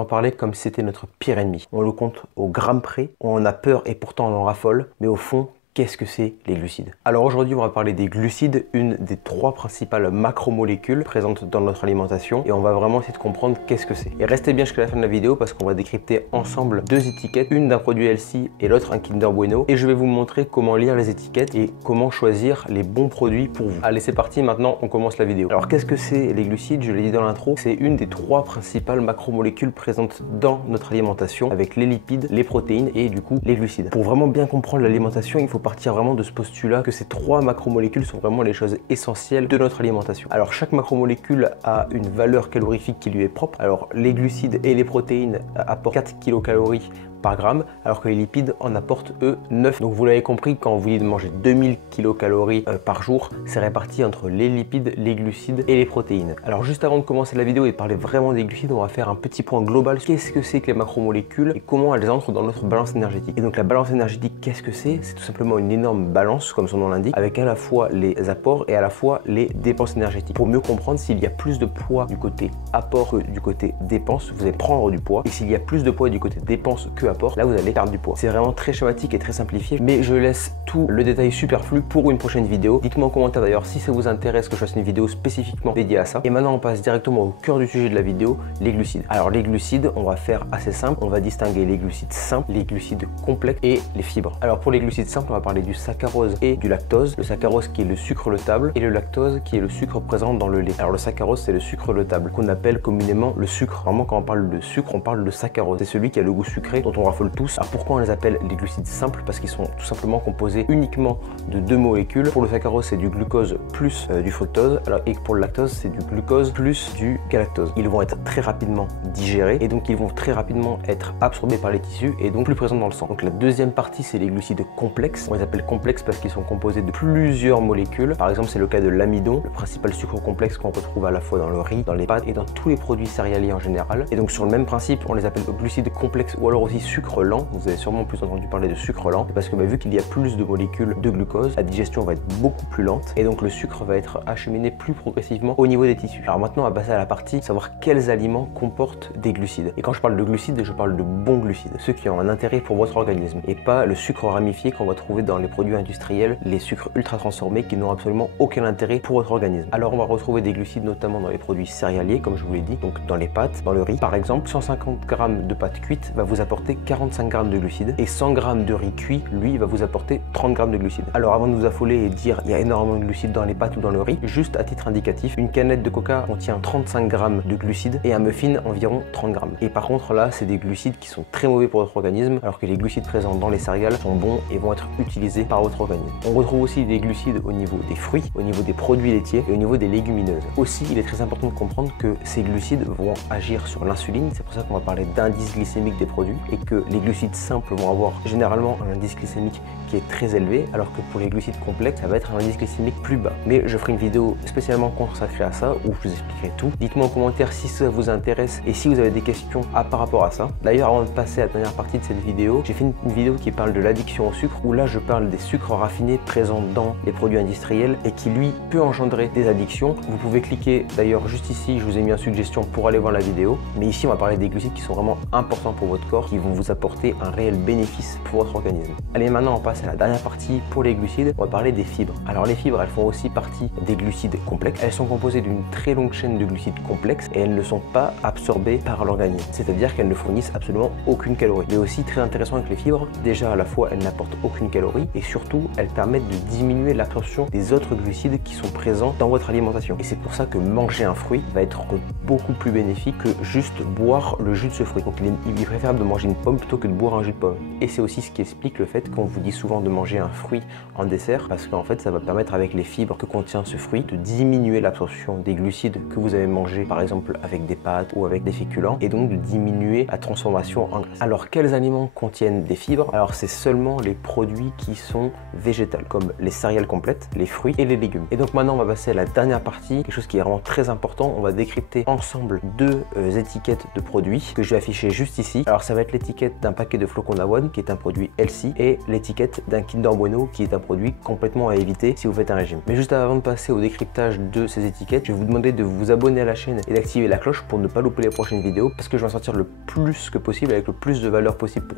entend parler comme si c'était notre pire ennemi. On le compte au gramme près, on en a peur et pourtant on en raffole, mais au fond, qu'est-ce que c'est les glucides? Alors aujourd'hui on va parler des glucides, une des 3 principales macromolécules présentes dans notre alimentation, et on va vraiment essayer de comprendre qu'est-ce que c'est. Et restez bien jusqu'à la fin de la vidéo parce qu'on va décrypter ensemble 2 étiquettes, une d'un produit healthy et l'autre un Kinder Bueno, et je vais vous montrer comment lire les étiquettes et comment choisir les bons produits pour vous. Allez, c'est parti, maintenant on commence la vidéo. Alors qu'est-ce que c'est les glucides? Je l'ai dit dans l'intro, c'est une des 3 principales macromolécules présentes dans notre alimentation, avec les lipides, les protéines et du coup les glucides. Pour vraiment bien comprendre l'alimentation, il faut partir vraiment de ce postulat que ces 3 macromolécules sont vraiment les choses essentielles de notre alimentation. Alors chaque macromolécule a une valeur calorifique qui lui est propre. Alors les glucides et les protéines apportent 4 kilocalories par gramme, alors que les lipides en apportent eux 9. Donc vous l'avez compris, quand on vous dit de manger 2000 kilocalories par jour, c'est réparti entre les lipides, les glucides et les protéines. Alors juste avant de commencer la vidéo et de parler vraiment des glucides, on va faire un petit point global. Qu'est-ce que c'est que les macromolécules et comment elles entrent dans notre balance énergétique? Et donc la balance énergétique, qu'est-ce que c'est? C'est tout simplement une énorme balance, comme son nom l'indique, avec à la fois les apports et à la fois les dépenses énergétiques. Pour mieux comprendre, s'il y a plus de poids du côté apport que du côté dépenses, vous allez prendre du poids, et s'il y a plus de poids du côté dépenses que apport, là vous allez perdre du poids. C'est vraiment très schématique et très simplifié, mais je laisse tout le détail superflu pour une prochaine vidéo. Dites-moi en commentaire d'ailleurs si ça vous intéresse que je fasse une vidéo spécifiquement dédiée à ça. Et maintenant on passe directement au cœur du sujet de la vidéo, les glucides. Alors les glucides, on va faire assez simple, on va distinguer les glucides simples, les glucides complexes et les fibres. Alors pour les glucides simples, on va parler du saccharose et du lactose. Le saccharose qui est le sucre levable et le lactose qui est le sucre présent dans le lait. Alors le saccharose, c'est le sucre levable qu'on appelle communément le sucre. Vraiment, quand on parle de sucre, on parle de saccharose. C'est celui qui a le goût sucré dont on raffole tous. Alors pourquoi on les appelle les glucides simples? Parce qu'ils sont tout simplement composés uniquement de 2 molécules. Pour le saccharose, c'est du glucose plus du fructose, et pour le lactose, c'est du glucose plus du galactose. Ils vont être très rapidement digérés et donc ils vont très rapidement être absorbés par les tissus et donc plus présents dans le sang. Donc la deuxième partie, c'est les glucides complexes. On les appelle complexes parce qu'ils sont composés de plusieurs molécules. Par exemple, c'est le cas de l'amidon, le principal sucre complexe qu'on retrouve à la fois dans le riz, dans les pâtes et dans tous les produits céréaliers en général. Et donc sur le même principe, on les appelle glucides complexes ou alors aussi sucre lent. Vous avez sûrement plus entendu parler de sucre lent parce que vu qu'il y a plus de molécules de glucose, la digestion va être beaucoup plus lente et donc le sucre va être acheminé plus progressivement au niveau des tissus. Alors maintenant, on va passer à la partie savoir quels aliments comportent des glucides. Et quand je parle de glucides, je parle de bons glucides, ceux qui ont un intérêt pour votre organisme et pas le sucre ramifié qu'on va trouver dans les produits industriels, les sucres ultra transformés qui n'ont absolument aucun intérêt pour votre organisme. Alors on va retrouver des glucides notamment dans les produits céréaliers, comme je vous l'ai dit, donc dans les pâtes, dans le riz. Par exemple, 150 g de pâtes cuites va vous apporter 45 g de glucides et 100 g de riz cuit, lui, va vous apporter 30 g de glucides. Alors avant de vous affoler et dire il y a énormément de glucides dans les pâtes ou dans le riz, juste à titre indicatif, une canette de coca contient 35 g de glucides et un muffin environ 30 g. Et par contre là, c'est des glucides qui sont très mauvais pour votre organisme, alors que les glucides présents dans les céréales sont bons et vont être utilisés par votre organisme. On retrouve aussi des glucides au niveau des fruits, au niveau des produits laitiers et au niveau des légumineuses. Aussi, il est très important de comprendre que ces glucides vont agir sur l'insuline, c'est pour ça qu'on va parler d'indice glycémique des produits, et que les glucides simples vont avoir généralement un indice glycémique qui est très élevé, alors que pour les glucides complexes, ça va être un indice glycémique plus bas. Mais je ferai une vidéo spécialement consacrée à ça, où je vous expliquerai tout. Dites-moi en commentaire si ça vous intéresse et si vous avez des questions par rapport à ça. D'ailleurs, avant de passer à la dernière partie de cette vidéo, j'ai fait une vidéo qui parle de l'addiction au sucre, où là je parle des sucres raffinés présents dans les produits industriels et qui lui peut engendrer des addictions. Vous pouvez cliquer d'ailleurs juste ici, je vous ai mis en suggestion pour aller voir la vidéo. Mais ici on va parler des glucides qui sont vraiment importants pour votre corps, qui vont vous apporter un réel bénéfice pour votre organisme. Allez, maintenant on passe à la dernière partie pour les glucides, on va parler des fibres. Alors les fibres, elles font aussi partie des glucides complexes. Elles sont composées d'une très longue chaîne de glucides complexes et elles ne sont pas absorbées par l'organisme. C'est-à-dire qu'elles ne fournissent absolument aucune calorie. Mais aussi très intéressant avec les fibres, déjà à la fois elles n'apportent aucune calorie et surtout elles permettent de diminuer l'absorption des autres glucides qui sont présents dans votre alimentation. Et c'est pour ça que manger un fruit va être beaucoup plus bénéfique que juste boire le jus de ce fruit. Donc il est préférable de manger une pomme plutôt que de boire un jus de pomme. Et c'est aussi ce qui explique le fait qu'on vous dit souvent de manger un fruit en dessert, parce qu'en fait ça va permettre avec les fibres que contient ce fruit de diminuer l'absorption des glucides que vous avez mangé par exemple avec des pâtes ou avec des féculents, et donc de diminuer la transformation en graisse. Alors quels aliments contiennent des fibres? Alors c'est seulement les produits qui sont végétales, comme les céréales complètes, les fruits et les légumes. Et donc maintenant on va passer à la dernière partie, quelque chose qui est vraiment très important. On va décrypter ensemble 2 étiquettes de produits que je vais afficher juste ici. Alors ça va être l'étiquette l'étiquette d'un paquet de flocons d'avoine qui est un produit healthy et l'étiquette d'un Kinder Bueno qui est un produit complètement à éviter si vous faites un régime. Mais juste avant de passer au décryptage de ces étiquettes, je vais vous demander de vous abonner à la chaîne et d'activer la cloche pour ne pas louper les prochaines vidéos parce que je vais en sortir le plus que possible avec le plus de valeur possible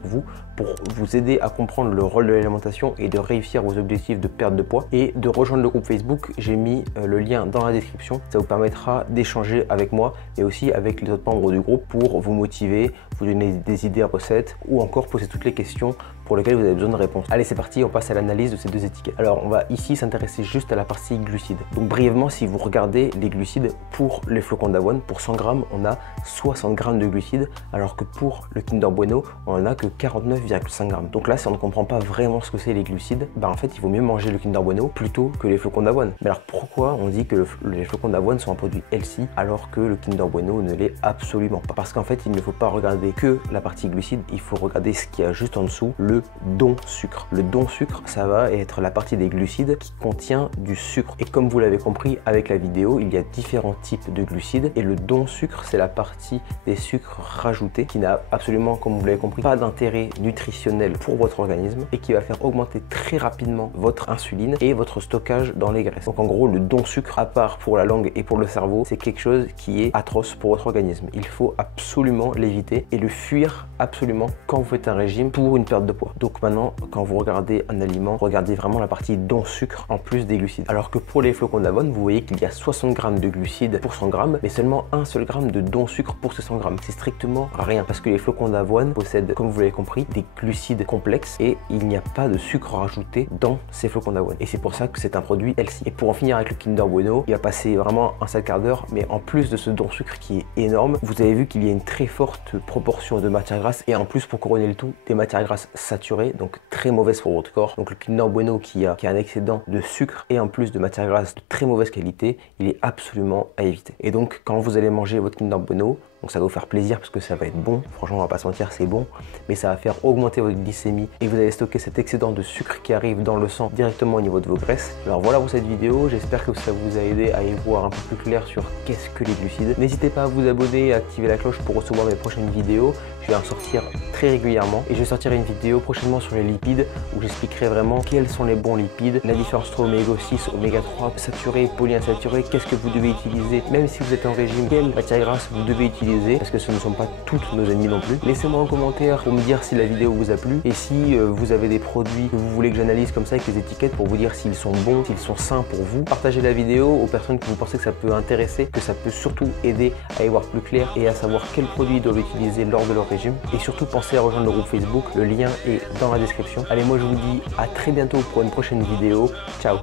pour vous aider à comprendre le rôle de l'alimentation et de réussir vos objectifs de perte de poids et de rejoindre le groupe Facebook. J'ai mis le lien dans la description. Ça vous permettra d'échanger avec moi et aussi avec les autres membres du groupe pour vous motiver, vous donner des idées à recettes ou encore poser toutes les questions pour lesquelles vous avez besoin de réponses. Allez, c'est parti, on passe à l'analyse de ces deux étiquettes. Alors, on va ici s'intéresser juste à la partie glucides. Donc, brièvement, si vous regardez les glucides pour les flocons d'avoine, pour 100 grammes, on a 60 grammes de glucides, alors que pour le Kinder Bueno, on en a que 49,5 grammes. Donc là, si on ne comprend pas vraiment ce que c'est les glucides, en fait, il vaut mieux manger le Kinder Bueno plutôt que les flocons d'avoine. Mais alors, pourquoi on dit que les flocons d'avoine sont un produit healthy alors que le Kinder Bueno ne l'est absolument pas? Parce qu'en fait, il ne faut pas regarder que la partie glucides, il faut regarder ce qu'il y a juste en dessous, le don sucre. Le don sucre, ça va être la partie des glucides qui contient du sucre. Et comme vous l'avez compris avec la vidéo, il y a différents types de glucides et le don sucre, c'est la partie des sucres rajoutés qui n'a absolument, comme vous l'avez compris, pas d'intérêt nutritionnel pour votre organisme et qui va faire augmenter très rapidement votre insuline et votre stockage dans les graisses. Donc en gros, le don sucre, à part pour la langue et pour le cerveau, c'est quelque chose qui est atroce pour votre organisme. Il faut absolument l'éviter et le fuir absolument quand vous faites un régime pour une perte de poids. Donc maintenant, quand vous regardez un aliment, regardez vraiment la partie don sucre en plus des glucides. Alors que pour les flocons d'avoine, vous voyez qu'il y a 60 grammes de glucides pour 100 grammes, mais seulement un seul gramme de don sucre pour ces 100 grammes. C'est strictement rien parce que les flocons d'avoine possèdent, comme vous l'avez compris, des glucides complexes et il n'y a pas de sucre rajouté dans ces flocons d'avoine. Et c'est pour ça que c'est un produit healthy. Et pour en finir avec le Kinder Bueno, il va passer vraiment un sale quart d'heure, mais en plus de ce don sucre qui est énorme, vous avez vu qu'il y a une très forte proportion de matières grasses et en plus, pour couronner le tout, des matières grasses saturées, donc très mauvaises pour votre corps. Donc le Kinder Bueno qui a un excédent de sucre et en plus de matières grasses de très mauvaise qualité, il est absolument à éviter. Et donc quand vous allez manger votre Kinder Bueno, donc ça va vous faire plaisir parce que ça va être bon, franchement on va pas se mentir, c'est bon, mais ça va faire augmenter votre glycémie et vous allez stocker cet excédent de sucre qui arrive dans le sang directement au niveau de vos graisses. Alors voilà pour cette vidéo, j'espère que ça vous a aidé à y voir un peu plus clair sur qu'est-ce que les glucides. N'hésitez pas à vous abonner et à activer la cloche pour recevoir mes prochaines vidéos. Je vais en sortir très régulièrement et je sortirai une vidéo prochainement sur les lipides où j'expliquerai vraiment quels sont les bons lipides, la différence entre oméga 6, oméga 3, saturé, polyinsaturé, qu'est-ce que vous devez utiliser, même si vous êtes en régime, quelle matière grasse vous devez utiliser parce que ce ne sont pas toutes nos ennemis non plus. Laissez-moi un commentaire pour me dire si la vidéo vous a plu et si vous avez des produits que vous voulez que j'analyse comme ça avec les étiquettes pour vous dire s'ils sont bons, s'ils sont sains pour vous. Partagez la vidéo aux personnes que vous pensez que ça peut intéresser, que ça peut surtout aider à y voir plus clair et à savoir quels produits ils doivent utiliser lors de leur régime. Et surtout pensez à rejoindre le groupe Facebook, le lien est dans la description. Allez, moi je vous dis à très bientôt pour une prochaine vidéo. Ciao!